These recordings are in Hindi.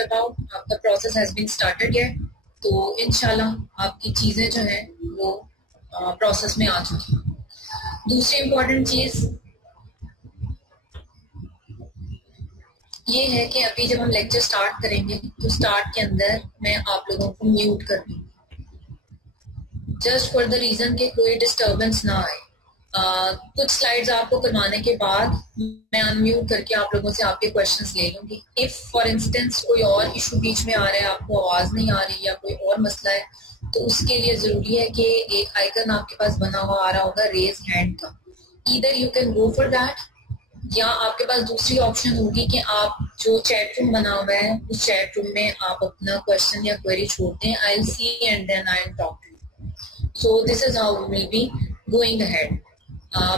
वरीड अबाउट, आपका प्रोसेस हैज बीन स्टार्टेड है, तो इंशाल्लाह आपकी चीजें जो हैं वो प्रोसेस में आ चुकी हैं। दूसरी इम्पोर्टेंट चीज ये है कि अभी जब हम लेक्चर स्टार्ट करेंगे तो स्टार्ट के अंदर मैं आप लोगों को म्यूट कर दूंगी, जस्ट फॉर द रीजन कि कोई डिस्टर्बेंस ना आए। कुछ स्लाइड्स आपको करवाने के बाद मैं अनम्यूट करके आप लोगों से आपके क्वेश्चंस ले लूंगी। इफ फॉर इंस्टेंस कोई और इशू बीच में आ रहा है, आपको आवाज नहीं आ रही या कोई और मसला है, तो उसके लिए जरूरी है कि एक आइकन आपके पास बना हुआ आ रहा होगा रेज हैंड का, either you can go for that, या आपके पास दूसरी ऑप्शन होगी कि आप जो चैट रूम बना हुआ है उस चैट रूम में आप अपना क्वेश्चन या क्वेरी छोड़ दें। I will see and then I will talk to you. So this is how we will be going ahead.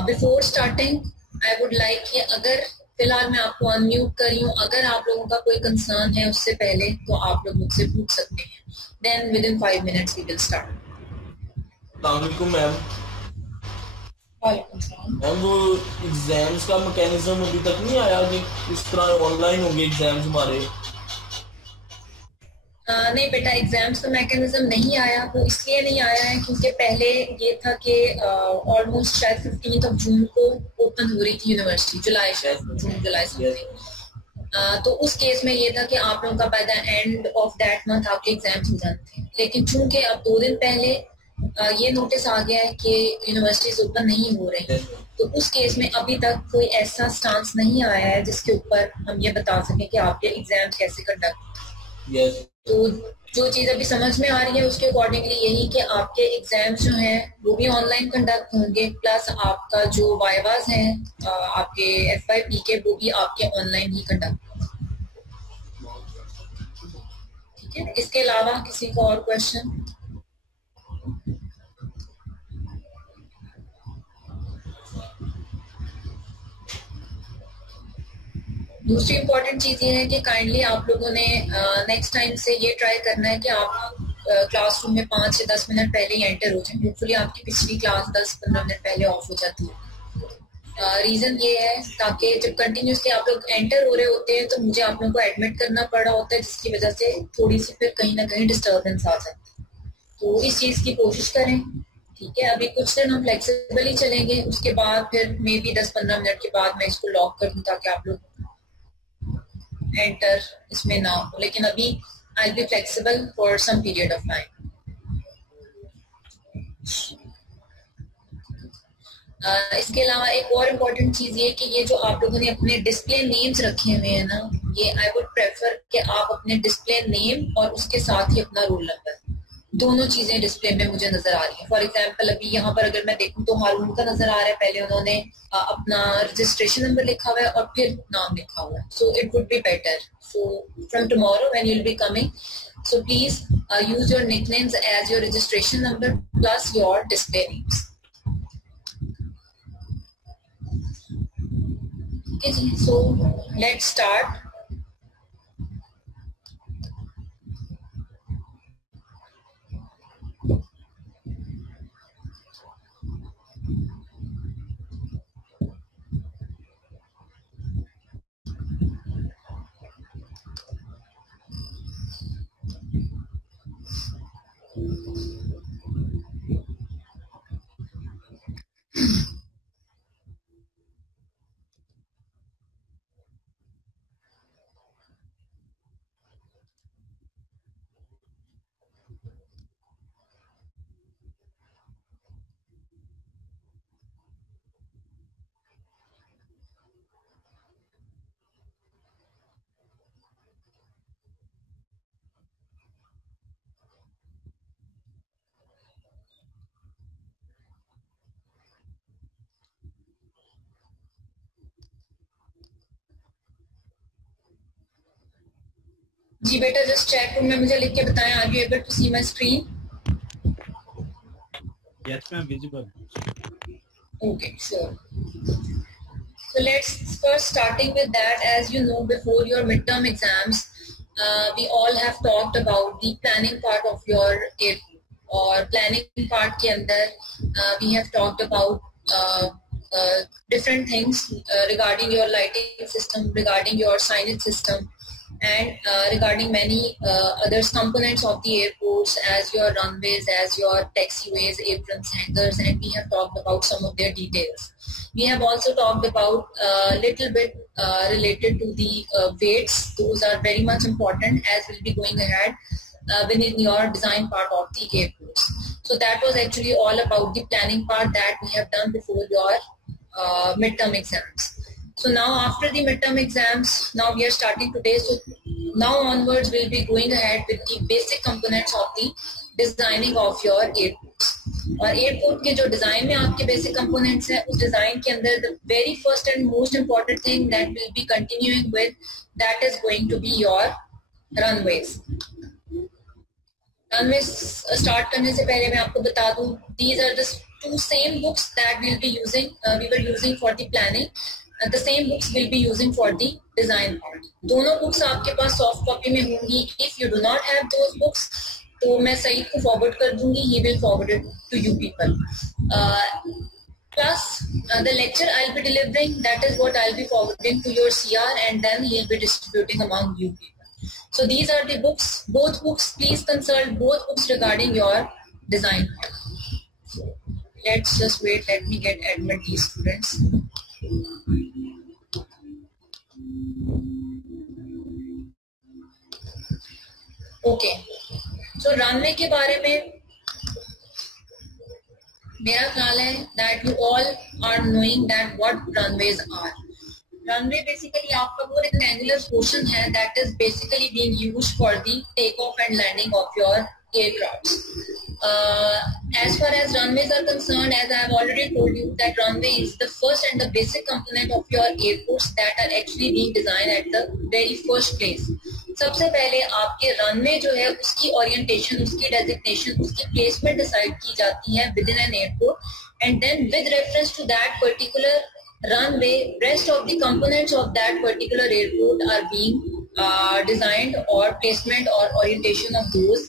Before starting I would like कि अगर फिलहाल मैं आपको अनम्यूट कर रही हूँ, अगर आप लोगों का कोई कंसर्न है उससे पहले तो आप लोग मुझसे पूछ सकते हैं। Then within 5 minutes we will start. Ma'am ma'am वो एग्जाम्स का मैकेनिज्म अभी तक नहीं आया कि किस तरह ऑनलाइन होंगे एग्जाम्स हमारे? नहीं बेटा, एग्जाम्स का मैकेनिज्म नहीं आया। वो इसलिए नहीं आया है क्योंकि पहले ये था कि ऑलमोस्ट शायद 15 जून को ओपन हो रही थी यूनिवर्सिटी, जुलाई तो उस केस में ये था कि आप लोगों का by the end of that month आपके एग्जाम्स हो जाते थे। लेकिन चूंकि अब 2 दिन पहले ये नोटिस आ गया है कि यूनिवर्सिटीज ओपन नहीं हो रही, तो उस केस में अभी तक कोई ऐसा स्टांस नहीं आया है जिसके ऊपर हम ये बता सकें कि आपके एग्जाम कैसे कंडक्ट। तो जो चीज अभी समझ में आ रही है उसके अकॉर्डिंगली यही कि आपके एग्जाम्स जो हैं वो भी ऑनलाइन कंडक्ट होंगे, प्लस आपका जो वाइवास हैं आपके FYP के वो भी आपके ऑनलाइन ही कंडक्ट होंगे। ठीक है, इसके अलावा किसी का और क्वेश्चन? दूसरी इम्पोर्टेंट चीज ये है कि काइंडली आप लोगों ने नेक्स्ट टाइम से ये ट्राई करना है कि आप क्लासरूम में 5 से 10 मिनट पहले ही एंटर हो जाए। होपफुली आपकी पिछली क्लास 10-15 मिनट पहले ऑफ हो जाती है। रीजन ये है ताकि जब कंटिन्यूसली आप लोग एंटर हो रहे होते हैं तो मुझे आप लोगों को एडमिट करना पड़ रहा होता है, जिसकी वजह से थोड़ी सी फिर कहीं ना कहीं डिस्टर्बेंस आ जाती है। तो इस चीज की कोशिश करें। ठीक है, अभी कुछ दिन हम फ्लेक्सिबली चलेंगे, उसके बाद फिर मे बी 10-15 मिनट के बाद मैं इसको लॉक कर दूं ताकि आप लोग एंटर इसमें ना हो। लेकिन अभी I will be flexible for some period of time. इसके अलावा एक और इम्पोर्टेंट चीज ये कि ये जो आप लोगों ने अपने डिस्प्ले नेम्स रखे हुए हैं ना, ये आई वुड प्रेफर कि आप अपने डिस्प्ले नेम और उसके साथ ही अपना रोल नंबर, दोनों चीजें डिस्प्ले में मुझे नजर आ रही है। फॉर एग्जाम्पल अभी यहाँ पर अगर मैं देखूं तो हारून का नजर आ रहा है, पहले उन्होंने अपना रजिस्ट्रेशन नंबर लिखा हुआ है और फिर नाम लिखा हुआ है। So it would be better, so from tomorrow when you will be coming, so please use your nicknames as your registration number plus your display names. Okay, so let's start. जी बेटा, जस्ट चैट रूम में मुझे लिख के बताएं, are you able to see my screen? Yes, ma'am, visible. Okay, sure. So let's first starting with that. As you know, before your midterm exams, we all have talked about the planning part of your year. और planning part के अंदर we have talked about different things regarding your lighting system, regarding your signage system, and regarding many other components of the airports, as your runways, as your taxiways, aprons, hangars, and we have talked about some of their details. We have also talked about a little bit related to the weights. Those are very much important as we'll be going ahead within your design part of the airports. So that was actually all about the planning part that we have done before your midterm exams. So now after the midterm exams, now we are starting today. So now onwards we'll be going ahead with the basic components of the designing of your airports. और एयरपोर्ट के जो डिजाइन में आपके बेसिक कंपोनेंट्स है, उस डिजाइन के अंदर the very first and most important thing that will be continuing with, that is going to be your runways. Runways start करने से पहले मैं आपको बता दूं, these are the two same books that will be using, we were using for the planning. The same books will be using for the design part. दोनों books आपके पास soft copy में होंगी. If you do not have those books, तो मैं सईद को forward कर दूंगी. He will forward it to you people. Plus the lecture I'll be delivering, that is what I'll be forwarding to your CR, and then he'll be distributing among you people. So these are the books. Both books, please consult both books regarding your design part. So let's just wait. Let me get admit these students. Okay, so runway के बारे में मेरा ख्याल है that you all are knowing that what runways are. Runway basically आपका वो रेक्टेंगुलर पोर्शन है that is basically being used for the take off and landing of your aircrafts. As far as runways are concerned, as I have already told you, that runway is the first and the basic component of your airports that are actually being designed at the very first place. सबसे पहले आपके रनवे जो है उसकी ओरिएंटेशन, उसकी डेजिग्नेशन, उसकी प्लेसमेंट डिसाइड की जाती है within an airport, and then with reference to that particular runway, rest of the components of that particular airport are being designed, or placement or orientation of those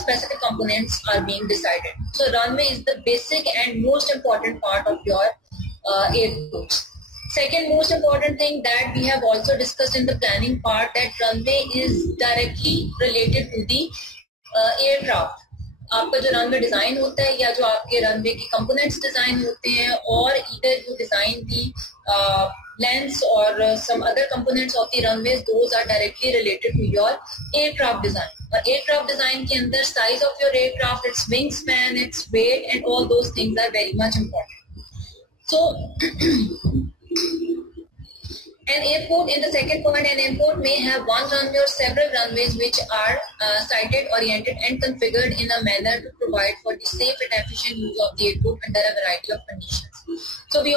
specific components are being decided. So runway is the basic and most important part of your airports. Second most important thing that we have also discussed in the planning part, that runway is directly related to the aircraft. आपका जो रनवे डिजाइन होता है या जो आपके रनवे के कंपोनेंट्स डिजाइन होते हैं, और इधर यू डिजाइन दी लेंस और some other components of the runways, those are directly related to your aircraft design. और एयरक्राफ्ट डिजाइन के अंदर size of your aircraft, its wing span, its weight, and all those things are very much important. So an airport, in the second point, an airport may have one runway or several runways which are sited, oriented, and configured in a manner to provide for the safe and efficient use of the airport under a variety of conditions. So we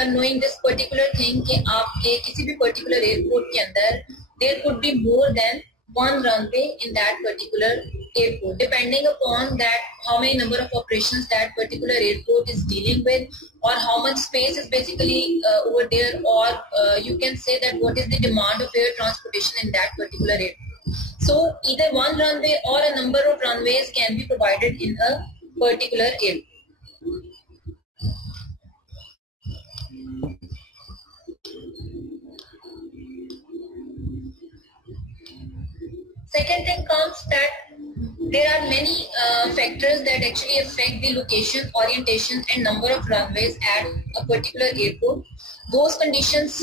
are knowing this particular thing कि आपके किसी भी particular airport के अंदर there could be more than one runway in that particular airport, depending upon that how many number of operations that particular airport is dealing with, or how much space is basically over there, or you can say that what is the demand of air transportation in that particular airport. So either one runway or a number of runways can be provided in a particular airport. Second thing comes that there are many factors that actually affect the location, orientation, and number of runways at a particular airport. Those conditions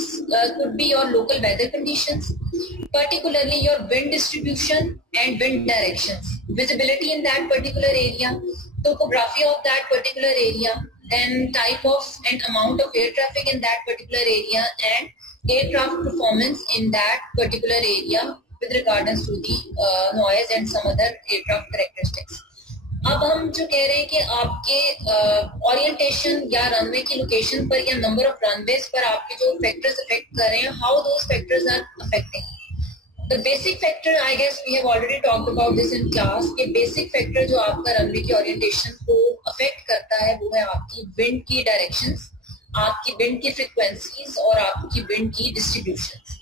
could be your local weather conditions, particularly your wind distribution and wind directions, visibility in that particular area, topography of that particular area, then type of and amount of air traffic in that particular area, and aircraft performance in that particular area with regards to the noise and some other aircraft characteristics. अब हम जो कह रहे हैं कि आपके ओरिएंटेशन या रनवे की लोकेशन पर या नंबर ऑफ रनवेज पर आपके जो फैक्टर्स अफेक्ट कर रहे हैं, how those factors are affecting. The basic factor, I guess we have already talked about this in class, कि बेसिक फैक्टर जो आपका रनवे की ओरिएंटेशन को अफेक्ट करता है वो है आपकी विंड की डायरेक्शंस, आपकी विंड की फ्रिक्वेंसीज और आपकी विंड की distributions.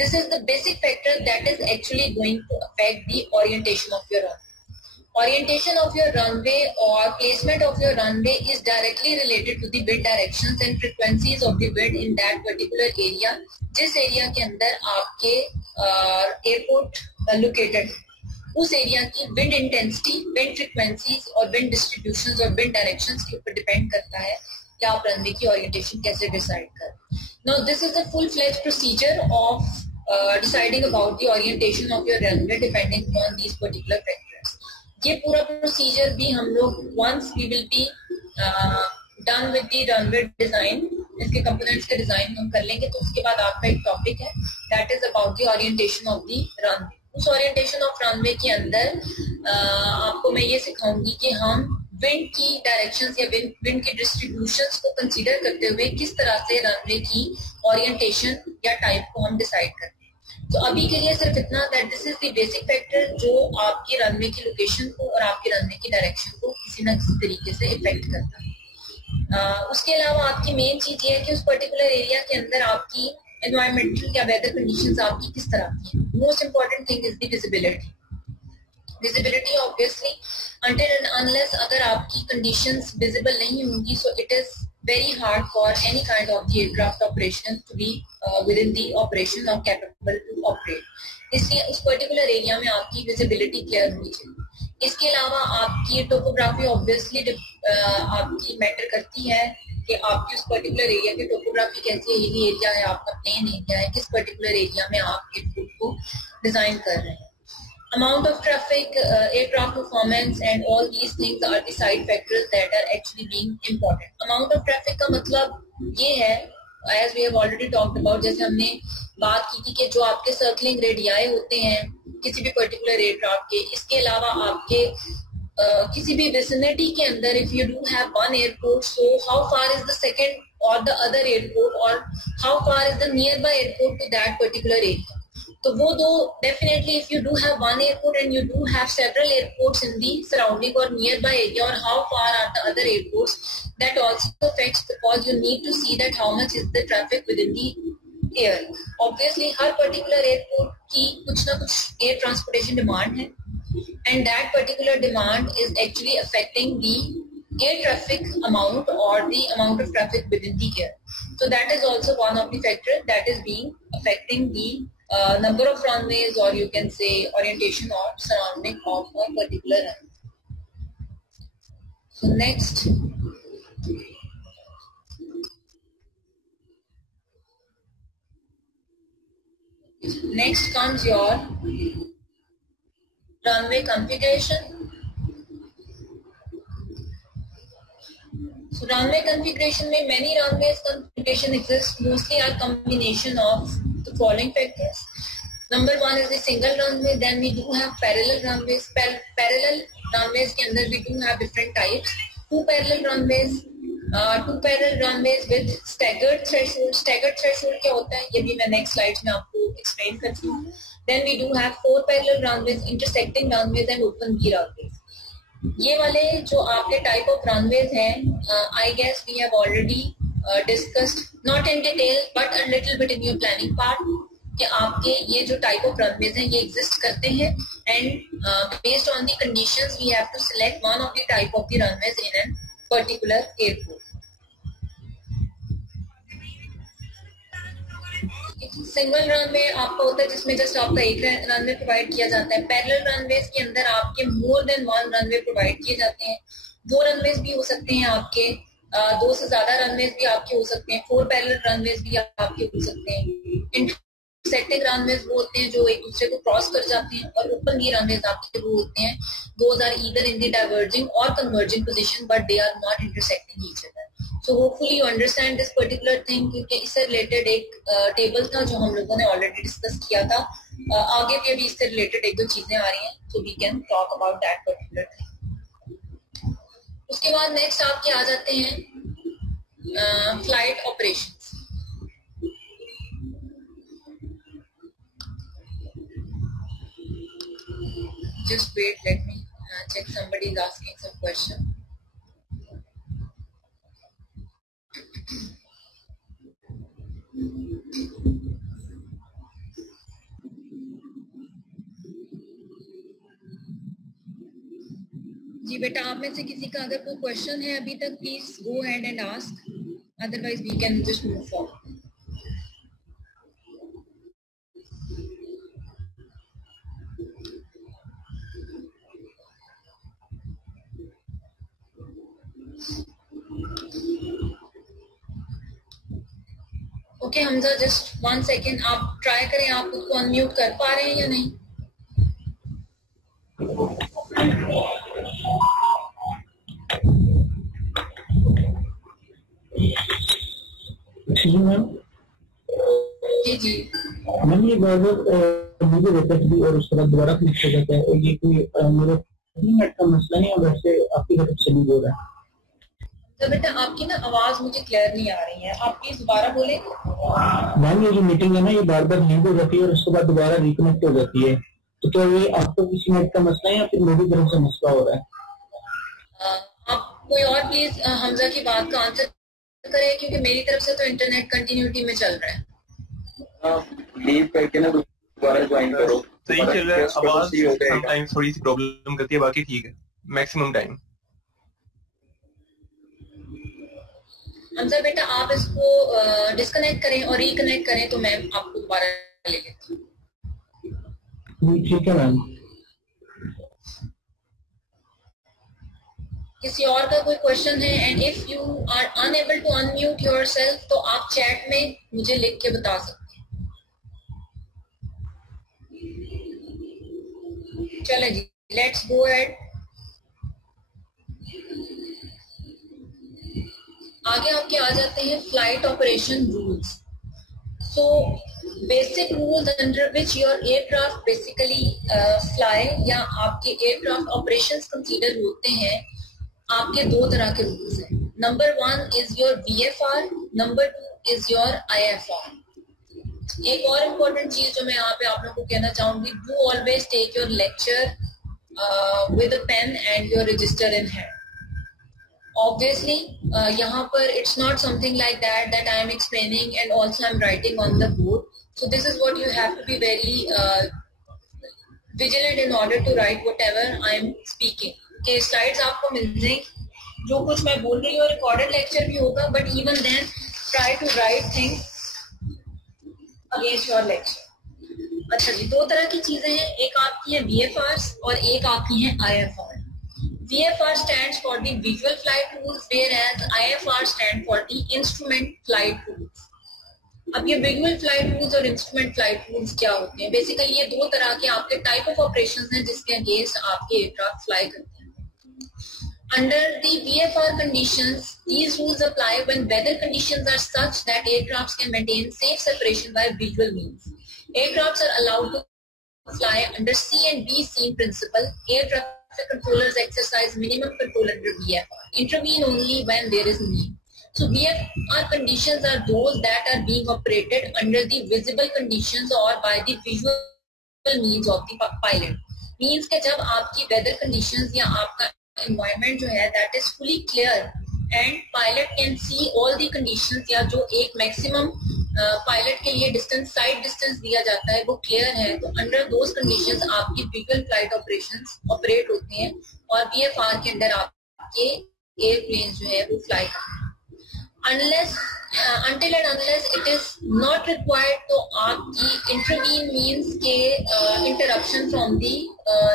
This is the basic factor that is actually going to affect the orientation of your runway. Orientation of your runway or placement of your runway is directly related to the wind directions and frequencies of the wind in that particular area. जिस एरिया के अंदर आपके एयरपोर्ट लोकेटेड है उस एरिया की विंड इंटेंसिटी, विंड फ्रीक्वेंसीज और विंड डिस्ट्रीब्यूशंस और विंड डायरेक्शंस के ऊपर डिपेंड करता है कि आप रनवे की ओरिएंटेशन कैसे डिसाइड करें. Now this is the full fledge procedure of deciding about the orientation of your runway depending on these particular factors. ये पूरा प्रोसीजर भी हम लोग once we will be done with the runway design, इसके कंपोनेंट्स के डिजाइन हम कर लेंगे. तो उसके बाद आपका एक टॉपिक है that is about the orientation of the runway. उस ओरिएंटेशन ऑफ रनवे के अंदर आपको मैं ये सिखाऊंगी कि हम विंड की डायरेक्शंस या विंड के डिस्ट्रीब्यूशंस को कंसीडर करते हुए किस तरह से रनवे की ओरिएंटेशन या टाइप को हम डिसाइड करते हैं. तो अभी के लिए सिर्फ इतना that this is the basic factor जो आपकी रनवे की लोकेशन को और आपके रनवे की डायरेक्शन को किसी न किसी तरीके से इफेक्ट करता है. उसके अलावा आपकी मेन चीज ये है कि उस पर्टिकुलर एरिया के अंदर आपकी एनवायरमेंटल या वेदर कंडीशंस आपकी किस तरह की है. Most important thing is the visibility. Visibility obviously until and unless अगर आपकी conditions visible नहीं होंगी, so it is very hard for any kind of the aircraft operation to be within the operation or capable to operate. इसलिए उस पर्टिकुलर एरिया में आपकी विजिबिलिटी क्लियर होनी चाहिए. इसके अलावा आपकी टोपोग्राफी ऑब्वियसली आपकी मैटर करती है कि आपकी उस पर्टिकुलर एरिया की टोपोग्राफी कैसी है. हिली एरिया है, आपका प्लेन एरिया है, किस पर्टिकुलर एरिया में आप एयरपोर्ट को डिजाइन कर रहे हैं. Amount of traffic, aircraft performance and all these things are the side factors that are actually being important. Amount of traffic का मतलब ये है, as we have already talked about, जैसे हमने बात की थी कि जो आपके सर्कलिंग रेडियाई होते हैं किसी भी पर्टिकुलर एयरक्राफ्ट के, इसके अलावा आपके किसी भी विसिनिटी के अंदर if you do have one airport, so how far is the second or the other airport or how far is the nearby airport to that particular area. तो वो दो definitely if you do have one airport and you do have several airports in the surrounding और नियर बाय एरिया और how far are the other airports that also affects because you need to see that how much is the traffic within the air. Obviously हर पर्टिकुलर एयरपोर्ट की कुछ ना कुछ एयर ट्रांसपोर्टेशन डिमांड है and that particular demand is actually affecting the air traffic amount or the amount of traffic within the air. So that is also one of the factors that is being affecting the number of runways or you can say orientation or surrounding of a particular runway. So next, comes your runway configuration. So runway configuration में many runways configuration exists. Mostly are combination of the following factors. Number one is the single runway. Then we do have parallel runways. Parallel runways के अंदर we do have different types. Two parallel runways with staggered threshold. Staggered threshold क्या होता है ये भी मैं next slides में आपको explain करती हूँ. Then we do have four parallel runways, intersecting runways and open V runways. ये वाले जो आपके टाइप ऑफ रनवेज हैं, I guess we have already discussed not in detail but a little bit in your planning part कि आपके ये जो टाइप ऑफ रनवेज हैं ये एग्जिस्ट करते हैं and based on the conditions we have to select one of the type of the runways in an particular airport. Single runway आपका होता है जिसमें जस्ट आपका एक रनवे प्रोवाइड किया जाता है. पैरेलल रनवेज के अंदर आपके more than one runway provide किए जाते हैं. दो रनवेज भी हो सकते हैं आपके, दो से ज्यादा रनवेज भी आपके हो सकते हैं. फोर पैरेलल रनवेज भी आपके हो सकते हैं. इंटरसेक्टिंग रनवेज वो होते हैं जो एक दूसरे को क्रॉस कर जाते हैं और ओपन वी रनवेज आपके वो होते हैं those are either in the diverging और converging position but they are not intersecting each other. So hopefully you understand this particular thing क्योंकि इससे रिलेटेड एक टेबल था जो हम लोगों ने ऑलरेडी डिस्कस किया था. आगे भी अभी इससे रिलेटेड एक दो चीजें आ रही हैं so we can talk about that particular thing. उसके बाद नेक्स्ट आपके आ जाते हैं flight operations. Just wait, let me check. Somebody is asking some question. जी बेटा, आप में से किसी का अगर कोई क्वेश्चन है अभी तक, please go ahead and ask, otherwise we can just move forward. Okay Hamza, just 1 second, आप ट्राई करें, आप खुद को अनम्यूट कर पा रहे हैं या नहीं? मैम जी मैम, ये बार मुझे रिक्वेस्ट और उसके बाद दोबारा क्लिक हो जाता है, ये कोई मेरे नेट का मसला नहीं है, वैसे आपकी तरफ से नहीं हो रहा है। तो बेटा आपकी ना आवाज मुझे क्लियर नहीं आ रही है, आप प्लीज दोबारा बोले। मैम ये जो मीटिंग है ना, ये बार बार हीट हो जाती है और उसके बाद दोबारा रिकनेक्ट हो जाती है, तो क्या ये आपको किसी नेट का मसला है या फिर मेरी तरफ से मसला हो रहा है? आप कोई और प्लीज हमजा की बात का आंसर करें, क्योंकि मेरी तरफ से तो इंटरनेट कंटिन्यूटी में चल रहा है। लीव करके ना दोबारा ज्वाइन करो। सही चल रहा है, आवाज समटाइम्स थोड़ी सी प्रॉब्लम करती है, बाकी ठीक है मैक्सिमम टाइम। हमजा बेटा आप इसको डिस्कनेक्ट करें और रिकनेक्ट करें तो मैं आपको दोबारा ले लेती हूँ। ठीक है मैम। किसी और का कोई क्वेश्चन है? And if you are unable to unmute yourself तो आप चैट में मुझे लिख के बता सकते हैं। चले जी, लेट्स गो एट। आगे आपके आ जाते हैं flight operation rules. So basic rules under which your aircraft basically fly या आपके एयरक्राफ्ट ऑपरेशंस कंसीडर होते हैं, आपके दो तरह के रूल्स हैं। Number 1 is your VFR, number 2 is your IFR। एक और इम्पोर्टेंट चीज जो मैं यहाँ पे आप लोगों को कहना चाहूंगी, do always take your lecture with a pen and your register in hand. Obviously, यहाँ पर it's not something like that I am explaining and also I'm writing on the board. So this is what you have to be very vigilant in order to write whatever I am speaking. Okay, slides आपको मिल जाएंगी, जो कुछ मैं बोल रही हूँ रिकॉर्डेड लेक्चर भी होगा, but even then try to write things against your lecture. अच्छा जी, दो तरह की चीजें हैं, एक आपकी है VFRs और एक आपकी है IFR. VFR stands for the visual flight rules, whereas IFR stand for the instrument flight rules. अब ये visual flight rules और instrument flight rules क्या होते हैं? बेसिकली ये दो तरह के आपके टाइप ऑफ ऑपरेशंस हैं जिसके अगेंस्ट आपके एयरक्राफ्ट फ्लाई करते हैं। Under the VFR conditions, these rules apply when weather conditions are such that aircrafts can maintain safe separation by visual means. Aircrafts are allowed to fly under C and B scene principle. Air traffic controllers exercise minimum control under VFR. Intervene only when there is need. So VFR conditions are those that are being operated under the visible conditions or by the visual means of the pilot. Means के जब आपकी weather conditions या आपका environment जो है that is fully clear and pilot can see all the conditions, या जो एक maximum पायलट के लिए डिस्टेंस, साइड डिस्टेंस दिया जाता है, वो क्लियर है, तो अंडर दोज कंडीशंस आपकी विजुअल फ्लाइट ऑपरेशंस ऑपरेट होते हैं और VFR के अंदर आपके एयरप्लेन जो है वो फ्लाई करते हैं। Unless until and unless it is not required, तो आपकी intervene means के interruption from the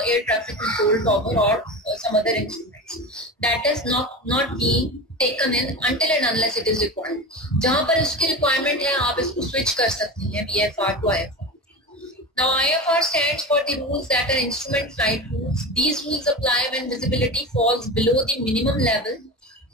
air traffic control tower or some other instruments that is not being taken in until and unless it is required. जहाँ पर इसकी requirement है आप इसको switch कर सकते हैं VFR to IFR. Now IFR stands for the rules that are instrument flight rules. These rules apply when visibility falls below the minimum level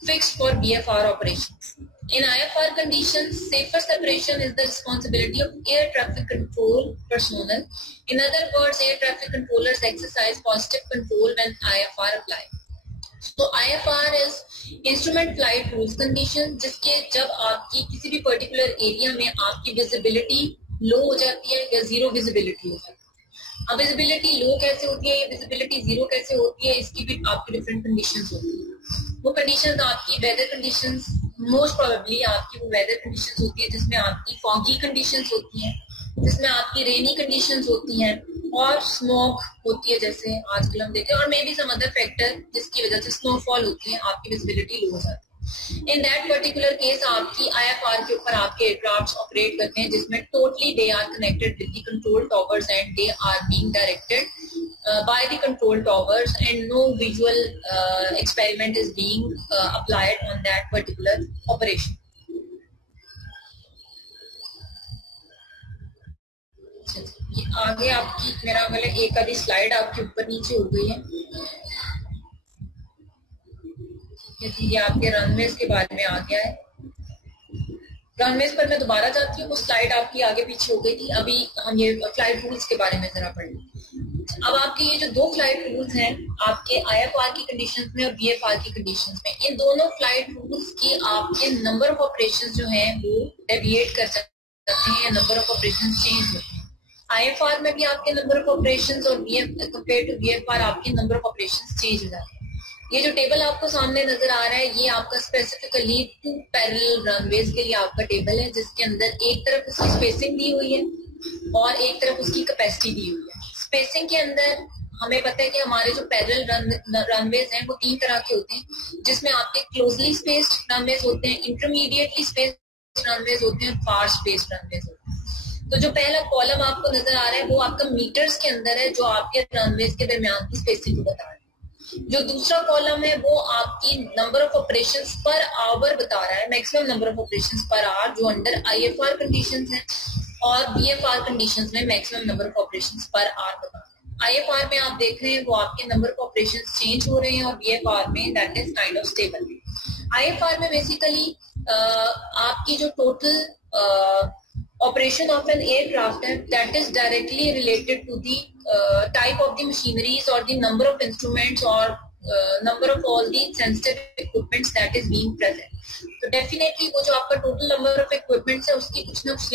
fixed for VFR operations. In IFR conditions, safer separation is the responsibility of air traffic control personnel. In other words, air traffic controllers exercise positive control when IFR apply. So IFR is instrument flight rules condition, जिसके जब आपकी किसी भी particular area में आपकी visibility low हो जाती है या zero visibility हो जाती है। अब visibility low कैसे होती है या visibility zero कैसे होती है, इसकी भी आपकी different conditions होती है। वो कंडीशंस आपकी वेदर कंडीशंस, मोस्ट प्रोबेबली आपकी वो वेदर कंडीशंस होती है जिसमें आपकी फॉगी कंडीशंस होती हैं, जिसमें आपकी रेनी कंडीशंस होती हैं और स्मोक होती है, जैसे आजकल हम देखते हैं, और maybe some other factor जिसकी वजह से स्नोफॉल होती है, आपकी विजिबिलिटी लो हो जाती है। इन दैट पर्टिकुलर केस आपकी IFR के ऊपर आपके एयरक्राफ्ट ऑपरेट करते हैं, जिसमें totally they are connected with the control towers and they are being directed by the control towers and no visual experiment is being applied on that particular operation. ये आगे आपकी मेरा वाले एक आधी स्लाइड आपके ऊपर नीचे हो गई है। ये आपके रनवेज के बारे में आ गया है। रनवेज पर मैं दोबारा जाती हूँ, वो स्लाइड आपकी आगे पीछे हो गई थी। अभी हम ये फ्लाइट रूल्स के बारे में जरा पढ़ें। अब आपके ये जो दो फ्लाइट रूल्स हैं आपके IFR की कंडीशंस में और VFR की कंडीशंस में, इन दोनों फ्लाइट रूल्स के आपके नंबर ऑफ ऑपरेशंस जो हैं वो डेविएट कर सकते हैं या नंबर ऑफ ऑपरेशंस चेंज होते हैं। IFR में भी आपके नंबर ऑफ ऑपरेशंस और कंपेयर टू VFR आपके नंबर ऑफ ऑपरेशंस चेंज हो जाते हैं। ये जो टेबल आपको सामने नजर आ रहा है ये आपका स्पेसिफिकली 2 पैरेलल रनवेज के लिए आपका टेबल है, जिसके अंदर एक तरफ उसकी स्पेसिंग दी हुई है और एक तरफ उसकी कैपेसिटी दी हुई है। स्पेसिंग के अंदर हमें पता है कि हमारे जो पैरेलल रनवेज हैं वो 3 तरह के होते हैं, जिसमें आपके क्लोजली स्पेस्ड रनवेज होते हैं, इंटरमीडिएटली स्पेस्ड रनवेज होते हैं, फार स्पेस्ड रनवेज होते हैं। तो जो पहला कॉलम आपको नजर आ रहा है वो आपका मीटर्स के अंदर है, जो आपके रनवेज के दरमियान की स्पेसिंग को बता रहा है। जो दूसरा कॉलम है वो आपकी number of operations per hour बता रहा है, maximum number of operations per hour, जो अंडर IFR कंडीशंस हैं, और VFR कंडीशंस में maximum number of operations per hour बता रहा है। IFR में आप देख रहे हैं वो आपके नंबर ऑफ ऑपरेशंस चेंज हो रहे हैं और VFR में that is kind of stable. IFR में बेसिकली आपकी जो total operation of an aircraft that is directly related to the type of the machineries or the number of instruments or number of all the sensitive equipments that is being present. So definitely वो जो आपका total number of equipments है उसकी कुछ ना कुछ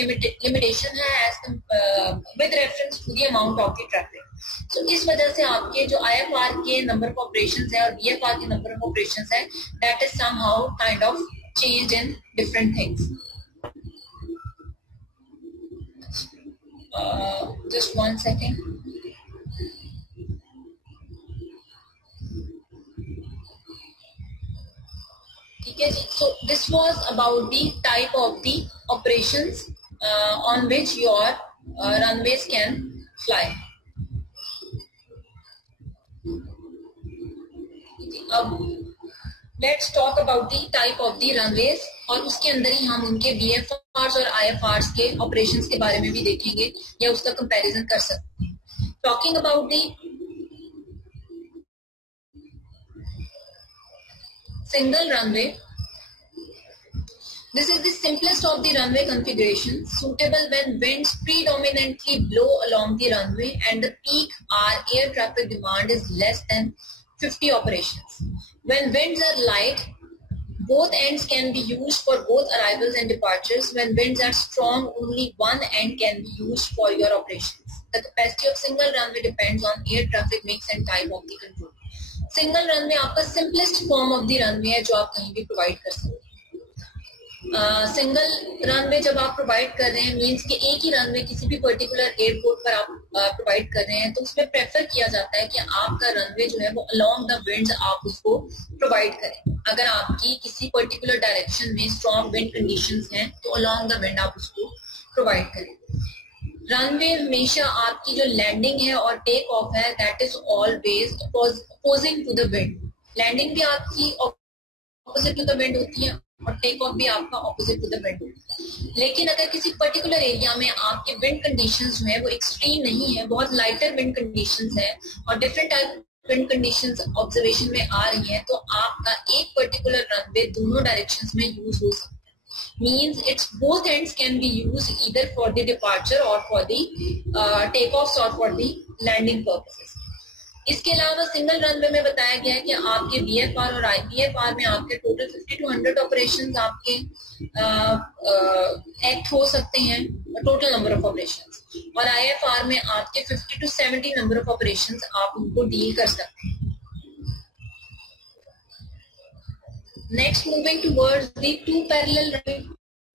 limitation है as with reference to the amount of the traffic. So इस वजह से आपके जो IFR के number of operations है और VFR के number of operations है that is somehow kind of changed in different things. Just 1 second. ठीक है जी, so this was about the type of the operations on which your runways can fly. अब let's talk about the type of the runways, और उसके अंदर ही हम उनके VFRs और IFRs के ऑपरेशंस के बारे में भी देखेंगे या उसका कंपैरिजन कर सकते हैं। Talking about the single runway, this is the simplest of the runway configuration, suitable when winds predominantly blow along the runway and the peak hour air traffic demand is less than 50 operations. When winds are light, both ends can be used for both arrivals and departures. When winds are strong, only one end can be used for your operations. The capacity of single runway depends on air traffic mix and type of the control. Single runway आपका simplest form of the runway है जो आप कहीं भी provide कर सकते हैं। सिंगल रनवे जब आप प्रोवाइड कर रहे हैं मींस कि एक ही रनवे किसी भी पर्टिकुलर एयरपोर्ट पर आप प्रोवाइड कर रहे हैं, तो उसमें प्रेफर किया जाता है कि आपका रनवे जो है वो अलोंग द विंड्स आप उसको प्रोवाइड करें। अगर आपकी किसी पर्टिकुलर डायरेक्शन में स्ट्रॉन्ग विंड कंडीशंस हैं तो अलोंग द विंड आप उसको प्रोवाइड करें। रनवे हमेशा आपकी जो लैंडिंग है और टेक ऑफ है that is always opposing to the wind. Landing भी आपकी ऑपोजिट टू द विंड होती है और टेक ऑफ भी आपका ऑपोजिट टू द विंड। लेकिन अगर किसी पर्टिकुलर एरिया में आपके विंड कंडीशंस जो है वो एक्सट्रीम नहीं है, बहुत लाइटर विंड कंडीशंस है और different type wind conditions observation में आ रही है, तो आपका एक पर्टिकुलर रनवे दोनों डायरेक्शंस में यूज हो सकता है। Means it's both ends can be use either for the departure और फॉर द टेक ऑफ और फॉर द लैंडिंग पर्पसेस। इसके अलावा सिंगल रनवे में बताया गया है कि आपके VFR और IVFR में आपके टोटल 50 to 100 ऑपरेशंस आपके एक्ट हो सकते हैं, टोटल नंबर ऑफ ऑपरेशंस, और IFR में आपके 50 to 70 नंबर ऑफ ऑपरेशंस आप उनको डील कर सकते हैं। Next moving towards the 2 parallel runway.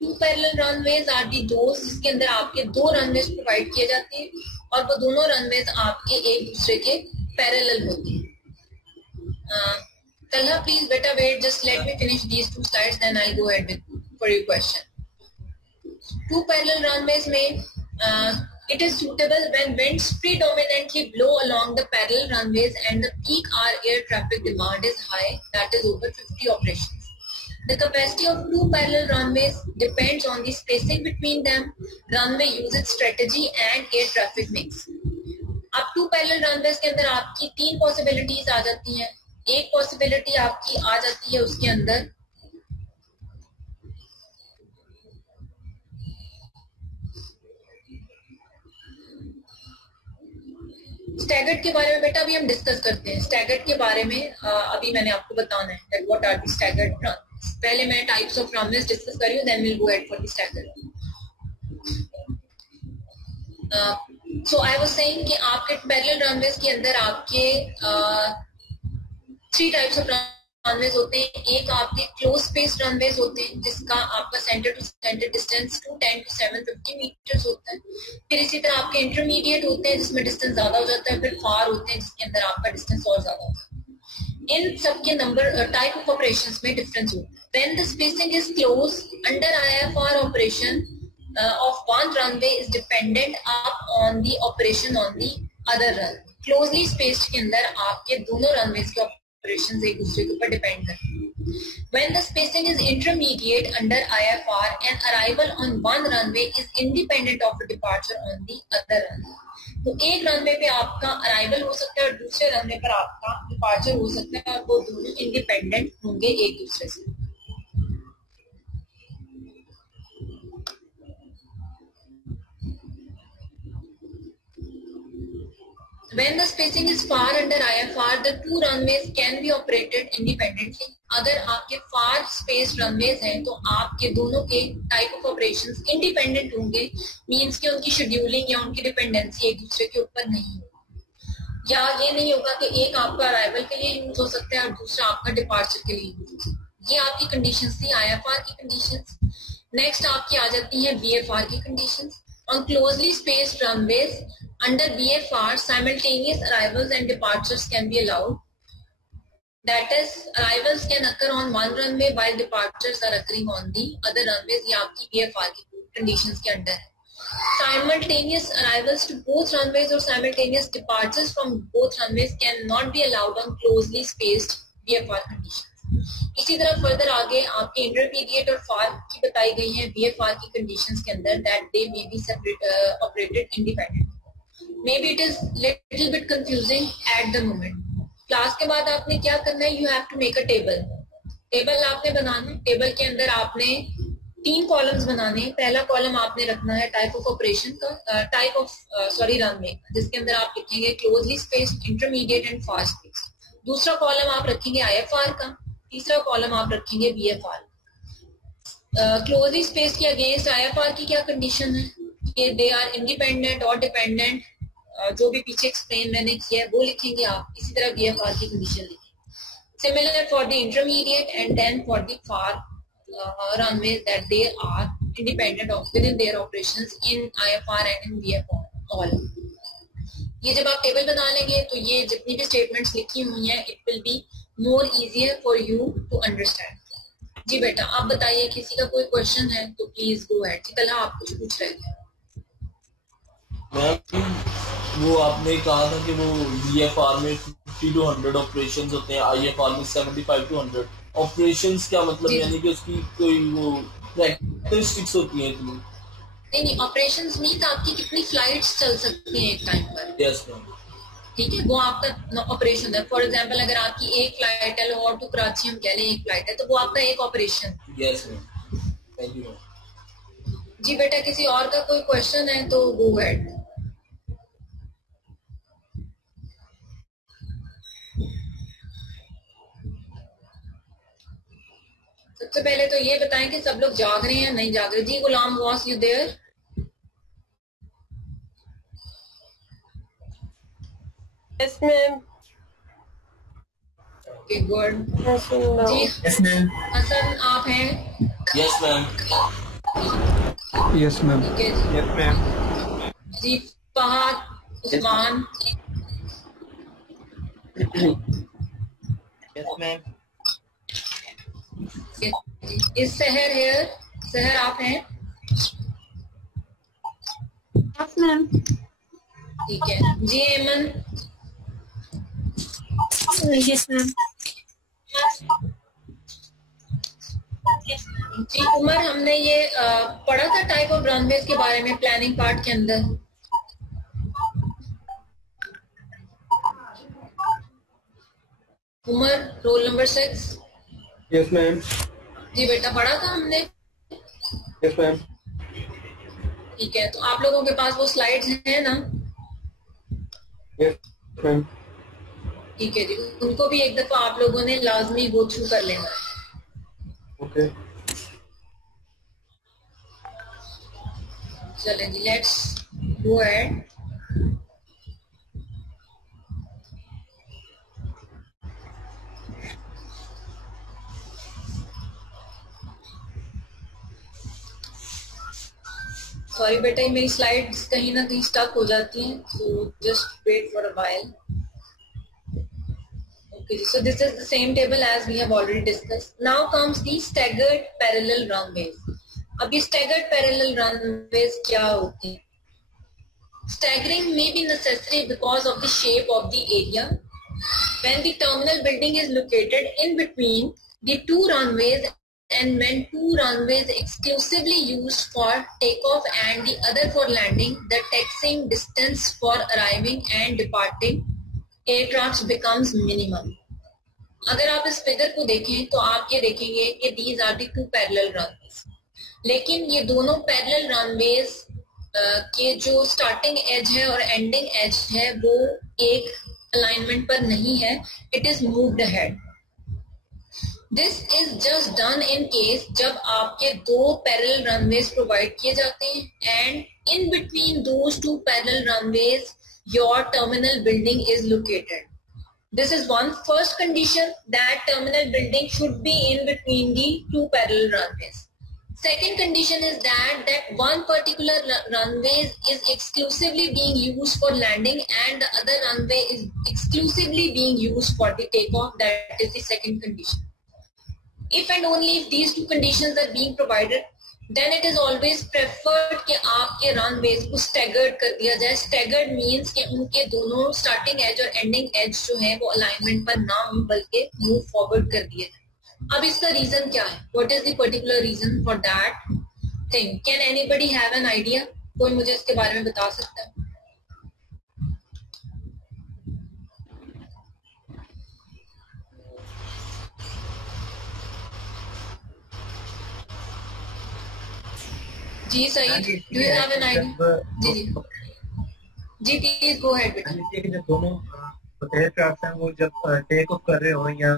Two parallel runways are the those जिसके अंदर आपके दो रनवेज प्रोवाइड किए जाते हैं और वो दोनों रनवेज आपके एक दूसरे के पैरेलल होते हैं। तलहा प्लीज बेटा wait, just let me finish these two slides then I will go ahead for your question. Two parallel runways में it is suitable when winds predominantly blow along the parallel runways and the peak hour air traffic demand is high, that is over 50 operations. The capacity of two parallel runways depends on the spacing between them, runway usage strategy and air traffic mix. अब two parallel runways के अंदर आपकी तीन possibilities आ जाती हैं। एक possibility आपकी आ जाती है उसके अंदर स्टैगर्ड के बारे में बेटा अभी हम डिस्कस करते हैं। स्टैगर्ड के बारे में अभी मैंने आपको बताना है that what are the staggered run. पहले मैं टाइप्स ऑफ रनवेज डिस्कस कर रही हूं, then will go at for the staggered. So I was saying कि आपके पैरेलल रनवेज के अंदर आपके थ्री टाइप्स ऑफ रनवेज होते हैं। एक आपके क्लोज स्पेस रनवेज होते हैं जिसका आपका center to center distance 210 to 750 meters होता है। फिर इसी तरह आपके इंटरमीडिएट होते हैं जिसमें डिस्टेंस ज्यादा हो जाता है। फिर फार होते हैं जिसके अंदर आपका डिस्टेंस और ज्यादा होता है। इन सबके नंबर टाइप ऑफ ऑपरेशंस में डिफरेंस होता है। When the spacing is close under IFR operation of one runway is dependent up on the operation on the other run. Closely spaced के अंदर आपके दोनों रनवेज के operations एक दूसरे के ऊपर डिपेंड करते हैं। When the spacing is intermediate under IFR, an arrival on one runway is independent of a departure on the other runway. तो एक रनवे पे आपका अराइवल हो सकता है और दूसरे रनवे पर आपका डिपार्चर हो सकता है और वो दोनों इंडिपेंडेंट होंगे एक दूसरे से। When the spacing is far under IFR, the two runways can be operated independently. अगर आपके far spaced runways हैं तो आपके दोनों के type of operations independent होंगे, means कि उनकी scheduling या उनकी dependency एक दूसरे के ऊपर नहीं होगी। या ये नहीं होगा कि एक आपका arrival के लिए यूज हो सकता है और दूसरा आपका departure के लिए यूज हो सकता है। ये आपकी conditions थी IFR की conditions। Next आपकी आ जाती है VFR की conditions। On closely spaced runways under VFR, simultaneous arrivals and departures can be allowed. That is, arrivals can occur on one runway while departures are occurring on the other runways. ये आपकी VFR की conditions के अंदर है। Simultaneous arrivals to both runways or simultaneous departures from both runways cannot be allowed on closely spaced VFR conditions. इसी तरह फर्दर आगे आपके इंटरमीडिएट और फार की बताई गई है VFR की कंडीशंस के अंदर that they may be separate operated independent. Maybe it is little bit confusing at the moment. Class के बाद आपने क्या करना है, you have to make a table. Table आपने बनाना है। टेबल के अंदर आपने तीन कॉलम्स बनाने हैं। पहला कॉलम आपने रखना है टाइप ऑफ ऑपरेशन का, टाइप ऑफ रनवे, जिसके अंदर आप लिखेंगे closely spaced, intermediate and far space. दूसरा कॉलम आप रखेंगे IFR का। तीसरा कॉलम आप रखेंगे VFR। क्लोजली स्पेस के अगेंस्ट IFR की क्या कंडीशन है कि दे आर इंडिपेंडेंट और डिपेंडेंट, जो भी पीछे एक्सप्लेन मैंने किया है वो लिखेंगे आप। इसी तरह VFR की कंडीशन लिखेंगे। Similar for the intermediate and then for the far runway that they are independent of within their operations in IFR and in VFR all. ये जब आप टेबल बना लेंगे तो ये जितनी भी स्टेटमेंट्स लिखी हुई हैं it will be more easier for you to understand. जी बेटा आप बताइए, किसी का कोई क्वेश्चन है तो प्लीज गो अहेड। कल आप कुछ पूछ रहे थे। मैम वो आपने कहा था कि वो VFR में 50 to 100 ऑपरेशंस होते हैं, IFR में 75 to 100 ऑपरेशंस। क्या मतलब, यानी कि उसकी कोई वो कैरेक्टरिस्टिक्स होती हैं इतनी? नहीं, ऑपरेशंस मीन आपकी कितनी फ्लाइट्स चल सकती हैं एक टाइम पर। यस मैम, ठीक है, वो आपका ऑपरेशन है। फॉर एग्जांपल अगर आपकी एक फ्लाइट है लाहौर टू कराची, हम कह लें एक फ्लाइट है, तो वो आपका एक operation. Yes ma'am, thank you ma'am. जी बेटा किसी और का कोई क्वेश्चन है तो गो अहेड। सबसे पहले तो ये बताएं कि सब लोग जाग रहे हैं नहीं जाग रहे। जी Ghulam was you there? Yes, ma'am. Okay, good. Yes, ma'am. जी यस मैम। हसन आप हैं? Yes ma'am. Yes ma'am. ठीक है जी। Yes ma'am. जी फहद उस्मान। Yes ma'am. इस सहर है, सहर आप हैं? Yes ma'am. ठीक है जी। एमन। Yes ma'am. जी उमर, हमने ये पढ़ा था टाइप ऑफ रनवेज के बारे में प्लानिंग पार्ट के अंदर। Umar roll number 6। Yes ma'am. जी बेटा पढ़ा था हमने। Yes ma'am. ठीक है, तो आप लोगों के पास वो स्लाइड्स हैं ना? Yes ma'am. ठीक है जी, उनको भी एक दफा आप लोगों ने लाजमी गो थ्रू कर लेना है। ओके। चलें जी, लेट्स गो अहेड। सॉरी बेटा, ये मेरी स्लाइड्स कहीं ना कहीं स्टक हो जाती हैं, so just wait for a while. Okay, so this is the same table as we have already discussed. Now comes the staggered parallel runways. अब ये staggered parallel runways क्या होते हैं? Staggering may be necessary because of the shape of the area. When the terminal building is located in between the two runways, and when two runways exclusively used for takeoff and the other for landing, the taxiing distance for arriving and departing aircraft becomes minimum. अगर आप इस फिगर को देखें तो आप ये देखेंगे कि these are the two parallel runways. लेकिन ये दोनों parallel runways के जो starting edge है और ending edge है वो एक alignment पर नहीं है. It is moved ahead. This is just done in case जब आपके दो parallel runways provide किए जाते हैं and in between those two parallel runways your terminal building is located. This is one first condition, that terminal building should be in between the two parallel runways. Second condition is that one particular runway is exclusively being used for landing and the other runway is exclusively being used for the takeoff. That is the second condition. If and only if these two conditions are being provided, then it is always preferred कि आपके runways को staggered कर दिया जाए. Staggered means कि उनके दोनों starting edge और ending edge जो है वो alignment पर ना हो बल्कि move forward कर दिए जाए. अब इसका reason क्या है? What is the particular reason for that thing? Can anybody have an idea? कोई मुझे इसके बारे में बता सकता है? जी सही. Do you have an idea? जी जी जी प्लीज गो अहेड बेटा. जब दोनों एयरक्राफ्ट हैं वो जब टेक ऑफ कर रहे हो या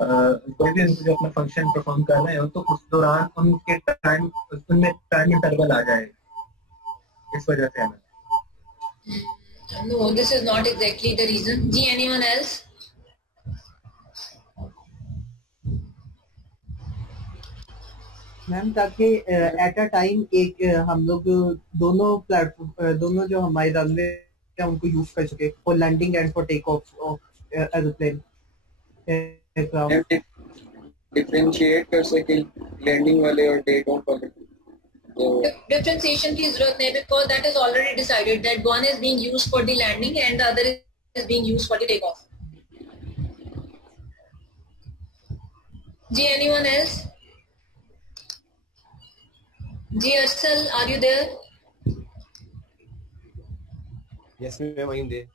कोई भी जो अपना फंक्शन परफॉर्म कर रहे हो तो उस दौरान उनके टाइम उनमें टाइम इंटरवल आ जाए, इस वजह से है ना. No, this is not exactly the reason. जी anyone else? मैम ताकि एट अ टाइम एक हम लोग दोनों प्लेटफॉर्म दोनों जो हमारे रनवे है उनको यूज कर सके for landing and for take off aeroplane aircraft. Differentiate कर सके लैंडिंग वाले और टेक ऑफ वाले. Differentiation की जरूरत नहीं because that is already decided that one is being used for the landing and the other is being used for the takeoff. जी anyone else? जी Arsal, are you there? Yes ma'am, I am there.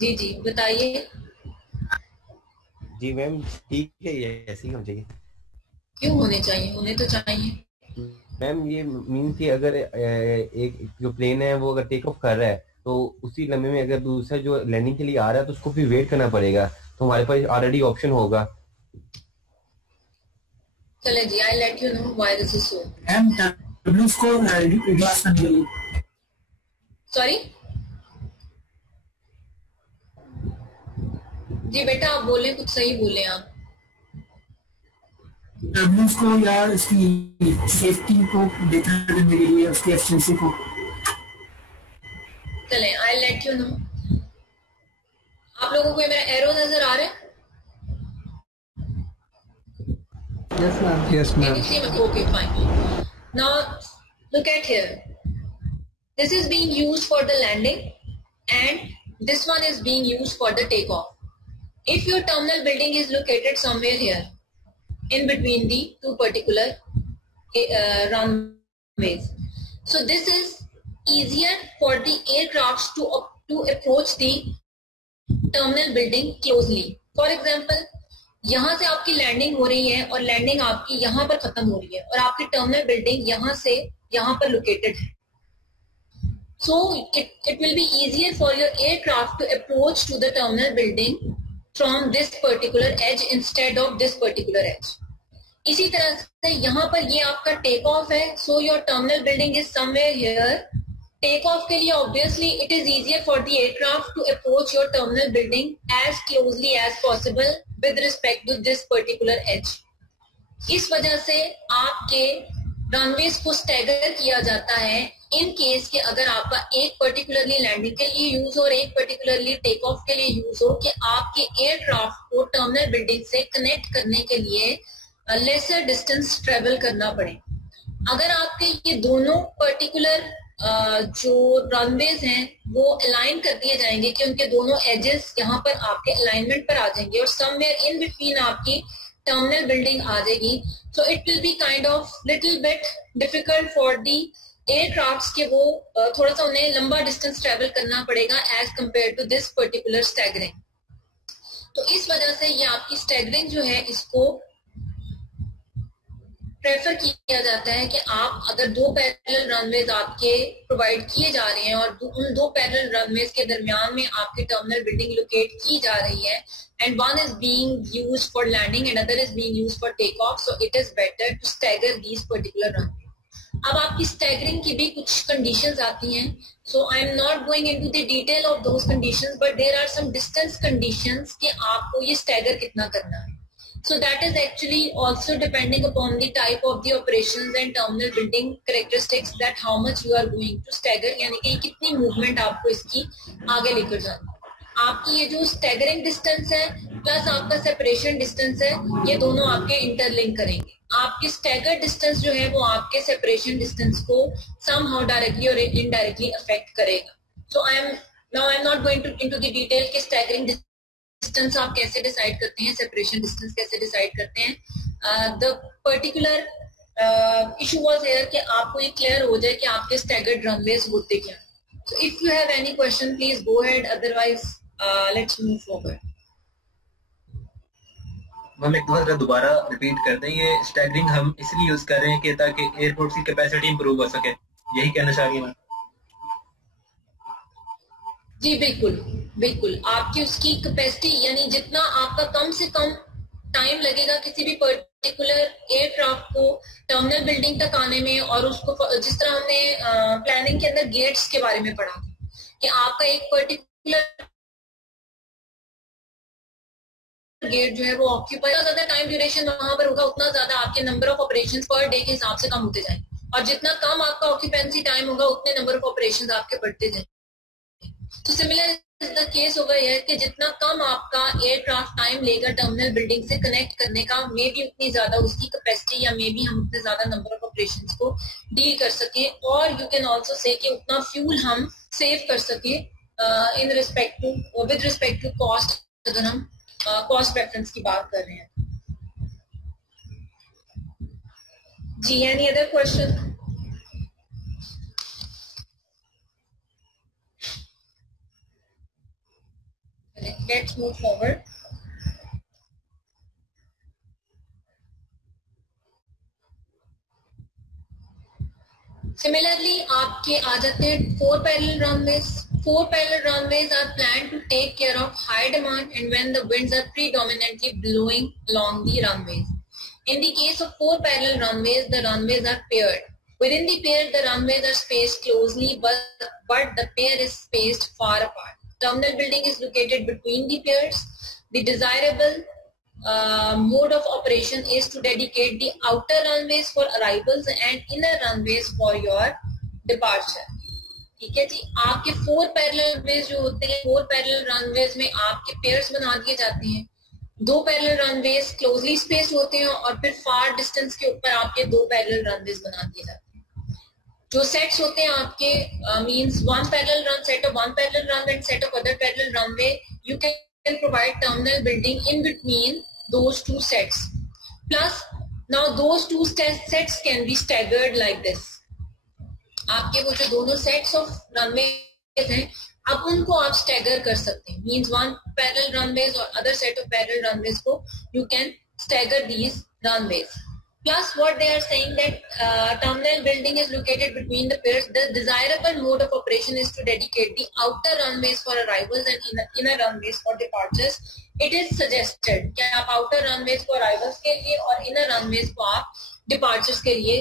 जी जी बताइए. जी मैम ठीक है, ये ऐसे ही होना चाहिए. क्यों होने चाहिए? होने तो चाहिए मैम. ये मीन कि अगर एक जो प्लेन है वो अगर टेक ऑफ कर रहा है तो उसी लम्हे में अगर दूसरा जो लैंडिंग के लिए आ रहा है तो उसको फिर वेट करना पड़ेगा, तो हमारे पास ऑलरेडी ऑप्शन होगा. चले जी, I let you know why this is so. W score glass and sorry जी बेटा, आप बोले, कुछ सही बोले आप. टर्बुलेंस को या इसकी सेफ्टी को बेहतर करने के लिए, उसकी एफिशिएंसी को? चलें, आई लेट यू नो। आप लोगों को मेरा एरो नजर आ रहा है? Yes, ma'am. Yes, Can ma'am. you see me? Okay, fine. Now, look at here. This is being used for the landing and this one is being used for the takeoff. If your terminal building is located somewhere here, in between the two particular runways, so this is easier for the aircrafts to approach the terminal building closely. For example, यहाँ से आपकी लैंडिंग हो रही है और लैंडिंग आपकी यहाँ पर खत्म हो रही है और आपकी टर्मिनल बिल्डिंग यहाँ से यहाँ पर लोकेटेड है. So it will be easier for your aircraft to approach to the terminal building from this particular edge instead of this particular edge. इसी तरह से यहाँ पर ये आपका टेक ऑफ है. So your terminal building is somewhere here. Take off के लिए obviously it is easier for the aircraft to approach your terminal building as closely as possible with respect to this particular edge. इस वजह से आपके रनवेज को स्टैगर किया जाता है इन केस के अगर आपका एक पर्टिकुलरली लैंडिंग के लिए यूज हो और एक पर्टिकुलरली टेक ऑफ के लिए यूज हो, कि आपके एयरक्राफ्ट को टर्मिनल बिल्डिंग से कनेक्ट करने के लिए लेसर डिस्टेंस ट्रेवल करना पड़े. अगर आपके ये दोनों पर्टिकुलर जो रनवेज हैं वो अलाइन कर दिए जाएंगे कि उनके दोनों एजेस यहाँ पर आपके अलाइनमेंट पर आ जाएंगे और समवेयर इन बिटवीन आपकी टर्मिनल बिल्डिंग आ जाएगी, so it will be kind of little bit difficult for the aircrafts के वो थोड़ा सा उन्हें लंबा डिस्टेंस ट्रेवल करना पड़ेगा as compare to this particular staggering. तो इस वजह से ये आपकी स्टैगरिंग जो है इसको प्रेफर किया जाता है कि आप अगर दो पैरेलल रनवेज आपके प्रोवाइड किए जा रहे हैं और उन दो पैरेलल रनवेज के दरमियान में आपकी टर्मिनल बिल्डिंग लोकेट की जा रही है and one is being used for landing and other is being used for takeoff, so it is better to stagger these particular runways. अब आपकी staggering की भी कुछ conditions आती हैं, so I am not going into the detail of those conditions, but there are some distance conditions कि आपको ये stagger कितना करना है. So that is actually also depending upon the type of the operations and terminal building characteristics that how much you are going to stagger, यानी कि कितनी movement आपको इसकी आगे लेकर जानी है. आपकी ये जो स्टैगरिंग डिस्टेंस है प्लस आपका सेपरेशन डिस्टेंस है, ये दोनों आपके इंटरलिंक करेंगे. आपकी स्टैगर डिस्टेंस जो है वो आपके सेपरेशन डिस्टेंस को समहाउ डायरेक्टली और इनडायरेक्टली अफेक्ट करेगा. So I am not going to into the detail कि स्टैगरिंग डिस्टेंस आप कैसे डिसाइड करते हैं, सेपरेशन डिस्टेंस कैसे डिसाइड करते हैं. The particular issue was here कि आपको ये क्लियर हो जाए कि आपके स्टैगर्ड रनवेज होते क्या. So if you have any question please go ahead, otherwise let's move forward. हम एक बार दोबारा रिपीट कर दें, ये स्टैगरिंग हम इसलिए यूज कर रहे हैं कि ताकि एयरपोर्ट की कैपेसिटी इंप्रूव हो सके, यही कहना चाह रही हूँ. जी बिल्कुल बिल्कुल, आपकी उसकी कैपेसिटी यानी जितना आपका कम से कम टाइम लगेगा किसी भी पर्टिकुलर एयरक्राफ्ट को टर्मिनल बिल्डिंग तक आने में, और उसको जिस तरह हमने प्लानिंग के अंदर गेट्स के बारे में पढ़ा कि आपका एक पर्टिकुलर गेट जो है वो ऑक्यूपाई, ज्यादा टाइम ड्यूरेशन वहां पर होगा उतना ज्यादा आपके number of operations per day के हिसाब से कम होते जाएंगे, और जितना कम आपका ऑक्यूपेंसी टाइम होगा उतने नंबर ऑफ ऑपरेशंस आपके बढ़ते जाएंगे. तो सिमिलर इज द केस होगा यह कि जितना कम आपका एयरक्राफ्ट टाइम लेगा टर्मिनल बिल्डिंग से कनेक्ट करने का, मे बी उतनी ज्यादा उसकी कैपेसिटी या मे बी हम उतने ज्यादा नंबर ऑफ ऑपरेशंस को डील कर सके, और यू कैन ऑल्सो से कि उतना फ्यूल हम सेव कर सके in respect to with respect to cost, अगर हम कॉस्ट प्रेफरेंस की बात कर रहे हैं. जी, any other question? Let's move forward. Similarly आपके आ जाते हैं 4 parallel runways. 4 parallel runways are planned to take care of high demand and when the winds are predominantly blowing along the runways. In the case of 4 parallel runways, the runways are paired. Within the pair, the runways are spaced closely, but the pair is spaced far apart. Terminal building is located between the pairs. The desirable mode of operation is to dedicate the outer runways for arrivals and inner runways for your departure. ठीक है जी, आपके 4 पैरेलल रनवेज जो होते हैं, 4 पैरेलल रनवेज में आपके पेयर्स बना दिए जाते हैं। 2 पैरेलल रनवेज क्लोजली स्पेस्ड होते हैं और फिर फार डिस्टेंस के ऊपर आपके 2 पैरेलल रनवेज बना दिए जाते हैं। जो सेट्स होते हैं आपके means 1 parallel run, set of 1 parallel run and set of other parallel runway, you can provide terminal building in between those 2 sets. Plus, now those 2 sets can be staggered like this. आपके वो जो दोनों सेट्स ऑफ रनवेज हैं, अब उनको आप स्टैगर कर सकते हैं। मींस 1 पैरेलल रनवेज और other set of parallel runways को you can stagger these runways. Plus, what they are saying that terminal building is located between the pairs. The desirable mode of operation is to dedicate the outer runways for arrivals and inner runways for departures. It is suggested कि आप outer runways को arrivals के लिए और inner runways को आप departures के लिए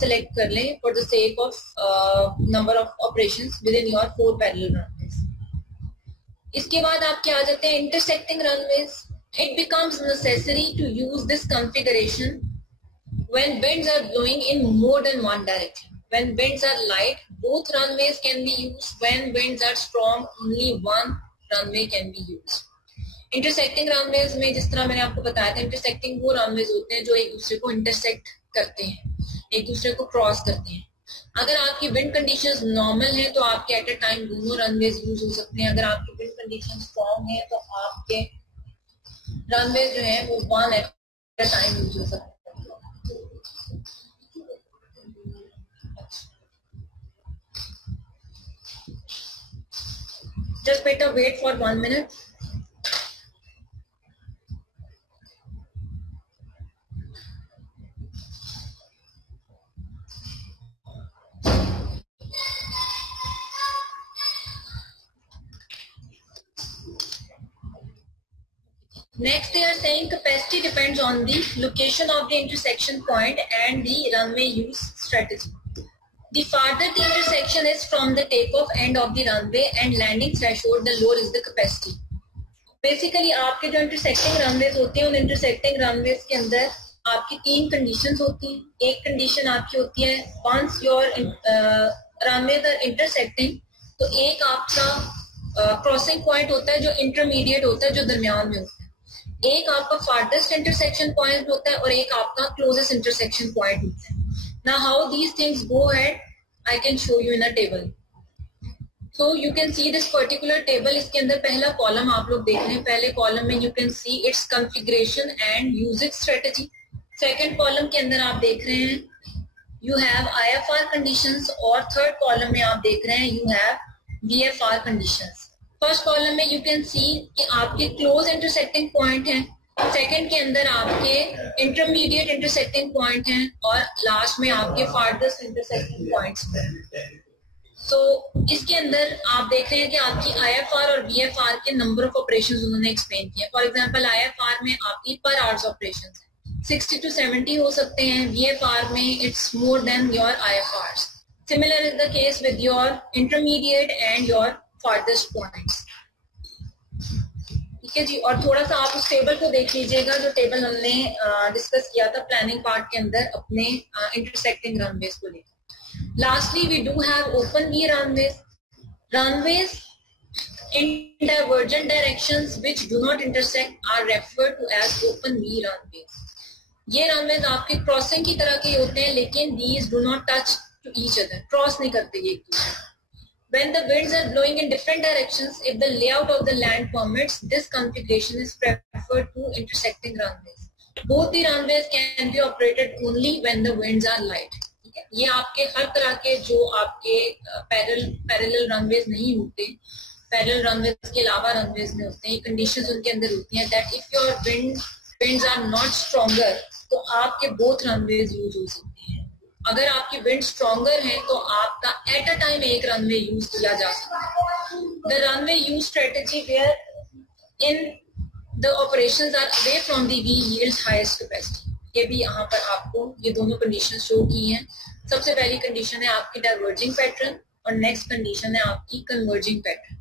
select कर लें for the sake of number of operations within your 4 parallel runways. इसके बाद आप क्या आ जाते हैं intersecting runways. It becomes necessary to use this configuration when winds are blowing in more than one direction. When winds are light, both runways can be used. When winds are strong, only one runway can be used. Intersecting runways में जिस तरह मैंने आपको बताया था, intersecting वो runways होते हैं जो एक दूसरे को intersect करते हैं, एक दूसरे को क्रॉस करते हैं। अगर आपकी wind conditions normal है तो आपके at a time दोनों runways use हो सकते हैं। अगर आपकी wind conditions strong है तो आपके runways जो है वो one at a time use हो सकते हैं। Just better wait for 1 minute. Next, they are saying capacity depends on the location of the intersection point and the runway use strategy. The farther the intersection is from the takeoff end of the runway and landing threshold, the lower is the capacity. Basically, आपके जो intersecting runways होते हैं, उन intersecting runways के अंदर आपकी 3 conditions होती हैं। एक condition आपकी होती है once your runways are intersecting, तो एक आपका crossing point होता है जो intermediate होता है, जो दरमियान में होता है। एक आपका farthest intersection point होता है और एक आपका closest intersection point होता है। Now, how these things go ahead, I can show you in a table. So you can see this particular table. इसके अंदर पहला कॉलम आप लोग देख रहे हैं। पहले कॉलम में you can see its configuration and usage strategy. Second column के अंदर आप देख रहे हैं you have IFR conditions और third कॉलम में आप देख रहे हैं you have VFR conditions. First column में you can see कि आपके close intersecting point हैं, सेकंड के अंदर आपके इंटरमीडिएट इंटरसेक्टिंग पॉइंट हैं और लास्ट में आपके फार्देस्ट इंटरसेक्टिंग पॉइंट्स हैं। सो इसके अंदर आप देख रहे हैं कि आपकी IFR और VFR के नंबर ऑफ ऑपरेशंस उन्होंने एक्सप्लेन किया। फॉर एग्जांपल IFR में आपकी पर आवर्स ऑपरेशंस हैं 60 to 70 हो सकते हैं, VFR में it's more than your IFRs. Similar is the case with your intermediate and your farthest points. ठीक है जी, और थोड़ा सा आप उस टेबल को देख लीजिएगा जो टेबल हमने डिस्कस किया था प्लानिंग पार्ट के अंदर अपने इंटरसेक्टिंग रनवेज को लेकर। Lastly we do have open V runways. Runways in divergent directions which do not intersect are referred to as open V runways. ये रनवेज आपके क्रॉसिंग की तरह के होते हैं लेकिन these do not touch to each other, cross नहीं करते ये एक दूसरे। When the winds are blowing in different directions, if the layout of the land permits, this configuration is preferred to intersecting runways. Both the runways can be operated only when the winds are light. ये आपके हर तरह के जो आपके पैरेलल रनवेज नहीं होते, पैरेलल रनवेज के अलावा रनवेज में होते हैं, कंडीशंस उनके अंदर होती हैं that if your winds are not stronger, तो आपके both runways यूज हो सकते हैं। अगर आपकी विंड स्ट्रॉन्गर है तो आपका एट अ टाइम एक रनवे यूज किया जा सकता है। The runway use strategy where in the operations are away from the V yields highest capacity. ये भी यहाँ पर आपको ये दोनों कंडीशन शो की हैं। सबसे पहली कंडीशन है आपकी डाइवर्जिंग पैटर्न और नेक्स्ट कंडीशन है आपकी कन्वर्जिंग पैटर्न।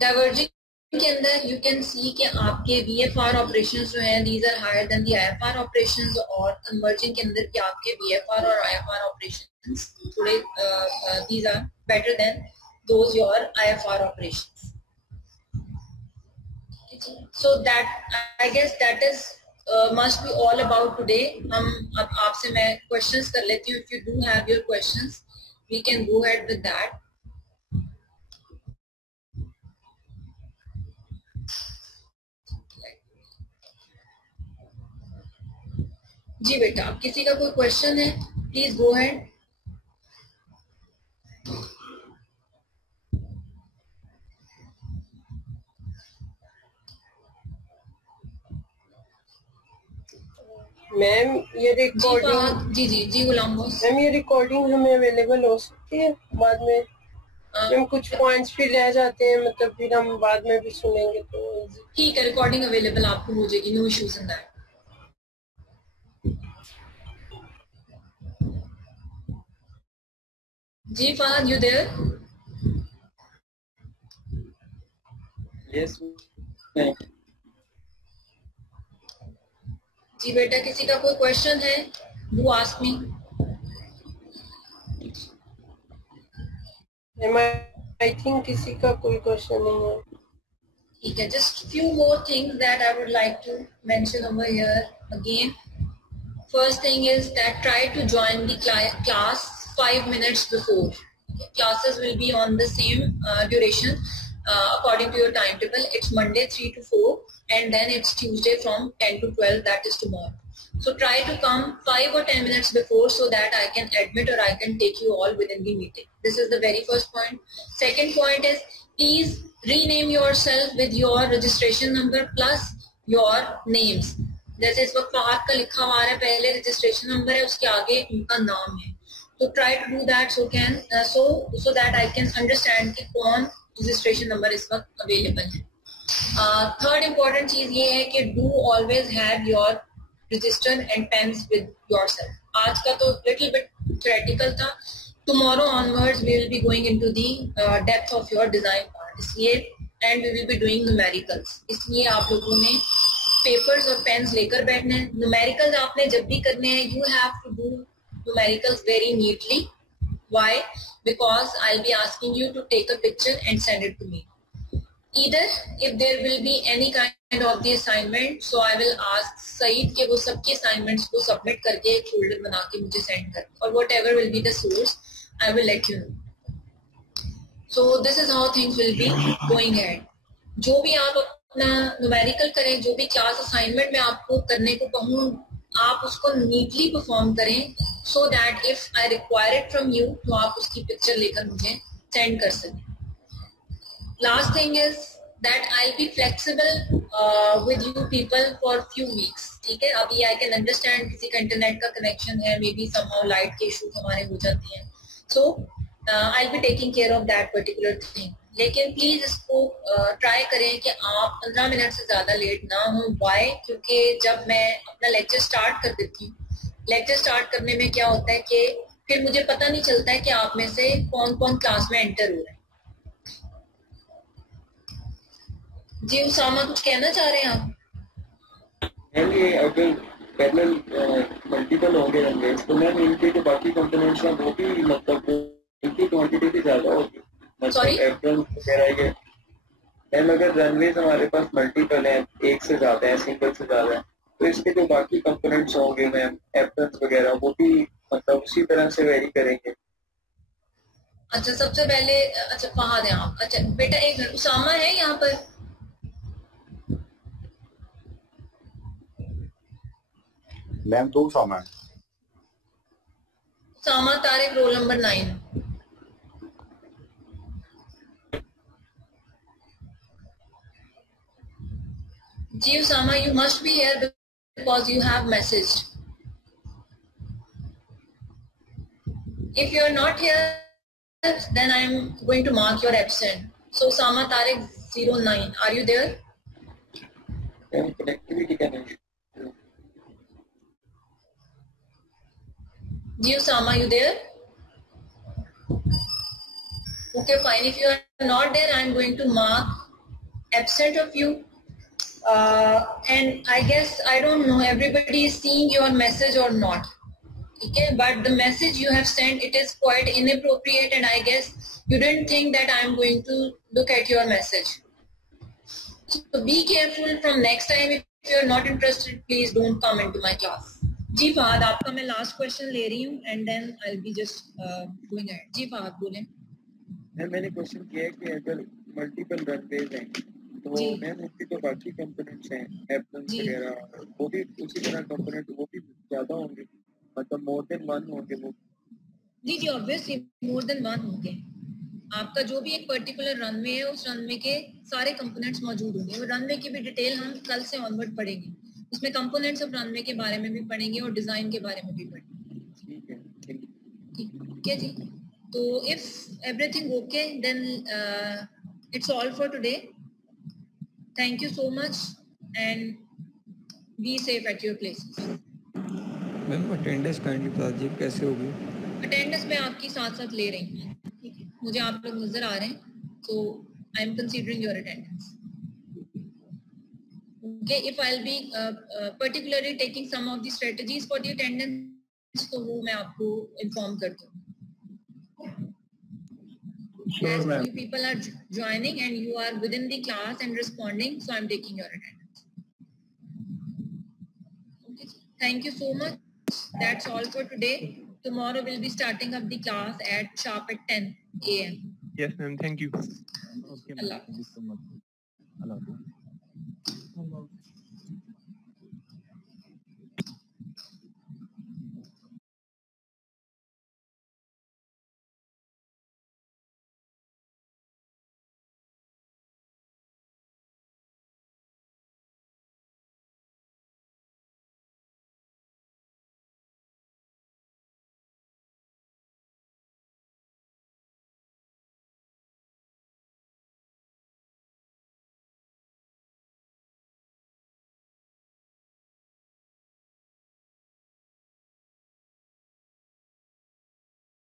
डाइवर्जिंग के अंदर यू कैन सी कि आपके VFR ऑपरेशंस जो हैं these are higher than the IFR operations, और कन्वर्जन के अंदर के आपके VFR और IFR ऑपरेशंस थोड़े these are better than those your IFR operations. So that I guess that is must be all about today. हम अब आपसे मैं questions कर लेती हूँ. If you do have your questions, we can go ahead with that. जी बेटा, अब किसी का कोई क्वेश्चन है प्लीज गो अहेड. मैम ये रिकॉर्डिंग जी गुलाम बॉस. मैम ये रिकॉर्डिंग हमें अवेलेबल हो सकती है बाद में? मैम कुछ पॉइंट्स भी रह जाते हैं, मतलब फिर हम बाद में भी सुनेंगे तो ठीक है. रिकॉर्डिंग अवेलेबल आपको हो जाएगी, नो इश्यूज इन दैट. जी फहद, यू देयर? यस. जी बेटा, किसी का कोई क्वेश्चन है? Do ask me. I think किसी का कोई क्वेश्चन नहीं है. ठीक है. Just few more things that I would like to mention over here again. First thing is that try to join the class 5 minutes before. Okay. Classes will be on the same duration according to your timetable. It's Monday 3 to 4 and then it's Tuesday from 10 to 12, that is tomorrow. So try to come 5 or 10 minutes before so that I can admit or I can take you all within the meeting. This is the very first point. Second point is please rename yourself with your registration number plus your names. जैसे इस वक्त फहद का लिखा हुआ है, पहले रजिस्ट्रेशन नंबर है, उसके आगे उनका नाम है. तो try to do that so that I can understand कि कौन रजिस्ट्रेशन नंबर इस वक्त अवेलेबल है. थर्ड इम्पोर्टेंट चीज ये है कि do always have your register and pens with yourself. आज का तो लिटिल बिट थ्योरेटिकल था. Tomorrow onwards we will be going into the depth of your design part, इसलिए and we will be doing numericals, इसलिए आप लोगों ने पेपर्स और पेन्स लेकर बैठने हैं. न्यूमेरिकल्स आपने जब भी करने हैं you have to do numericals very neatly. Why? Because I will be asking you to take a picture and send it to me. Either if there will be any kind of the assignment, so I will ask Saeed कि वो सबके असाइनमेंट्स को सबमिट करके एक फोल्डर बना के मुझे सेंड कर, और what ever will be the source I will let you no. So this is how things will be going ahead. जो भी आप अपना न्यूमेरिकल करें, जो भी क्लास असाइनमेंट में आपको करने को कहूँ, आप उसको नीटली परफॉर्म करें so that if I require it from you तो आप उसकी पिक्चर लेकर मुझे सेंड कर सकें. Last thing is that I will be flexible with you people for few weeks. ठीक है, अभी आई कैन अंडरस्टैंड किसी का इंटरनेट का कनेक्शन है, मे बी समहाउ लाइट के इशूज हमारे हो जाती हैं, so I will be taking care of that particular thing. लेकिन प्लीज इसको ट्राई करें कि आप 15 मिनट से ज्यादा लेट ना हो. वाई? क्योंकि जब मैं अपना लेक्चर स्टार्ट कर देती हूँ, लेक्चर स्टार्ट करने में क्या होता है कि फिर मुझे पता नहीं चलता है कि आप में से कौन कौन क्लास में एंटर हो रहे हैं. जी उसामा, कुछ कहना चाह रहे हैं आप? ये अगर पैरेलल मल्टीपल होंगे रनवेज तो मैम इनके जो बाकी कंपोनेंट्स हैं वो भी मतलब इनकी क्वांटिटी भी ज्यादा होगी. सॉरी मैम, अगर रनवेज हमारे पास मल्टीपल है, एक से ज्यादा है, सिंगल से ज्यादा है, तो इसके जो बाकी कंपोनेंट्स होंगे मैम, एप्रन्स वगैरह, वो भी मतलब उसी तरह से वेरी करेंगे. अच्छा, सबसे पहले अच्छा फहद है आप. अच्छा बेटा एक मिनट, उसामा है यहाँ पर? मैम 2 उसामा है. Usama Tariq, roll number 9. Ji Usama, you must be here because you have messaged. If you are not here, then I am going to mark your absent. So Usama Tariq 09, are you there? Connectivity connection. Ji Usama, you there? Okay, fine. If you are not there, I am going to mark absent of you. And I guess, I don't know, everybody is seeing your message or not. Okay, but the message you have sent, it is quite inappropriate, and I guess you didn't think that I am going to look at your message. So be careful from next time. If you are not interested, please don't come into my class. जी फहद, आपका मैं लास्ट क्वेश्चन ले रही हूँ and then I'll be just going ahead. जी फहद बोलें. मैंने क्वेश्चन किया है कि अगर मल्टीपल रनवेज हैं तो मैम उनकी तो बाकी कंपोनेंट्स हैं, एप्लन्स वगैरह, वो भी उसी तरह कंपोनेंट वो भी ज़्यादा होंगे, मतलब मोर देन वन होंगे वो? जी जी, ऑब्वियसली मोर देन वन होंगे. आपका जो भी एक पर्टिकुलर रनवे है, उस रनवे के सारे कंपोनेंट्स मौजूद होंगे. और रनवे की भी डिटेल हम कल से ऑनवर्ड पढ़ेंगे. उसमें कंपोनेंट्स ऑफ रनवे के बारे में भी पढ़ेंगे और डिजाइन के बारे में भी पढ़ेंगे. ठीक है जी. तो if everything okay, then it's all for today. Thank you so much and be safe at your places. Ma'am attendance kindly बता दीजिए कैसे होगी? अटेंडेंस मैं आपकी साथ साथ ले रही हूँ. ठीक है, मुझे आप लोग नजर आ रहे हैं, so I am considering your attendance. Okay, if I'll be particularly taking some of the strategies for the attendance, तो वो मैं आपको inform कर दूँ. Sure, as ma'am. you people are joining and you are within the class and responding, so I'm taking your attendance. Okay, thank you so much. That's all for today. Tomorrow we'll be starting up the class at sharp at 10 a.m. Yes, ma'am. Thank you. Okay, thank you so much. Allah.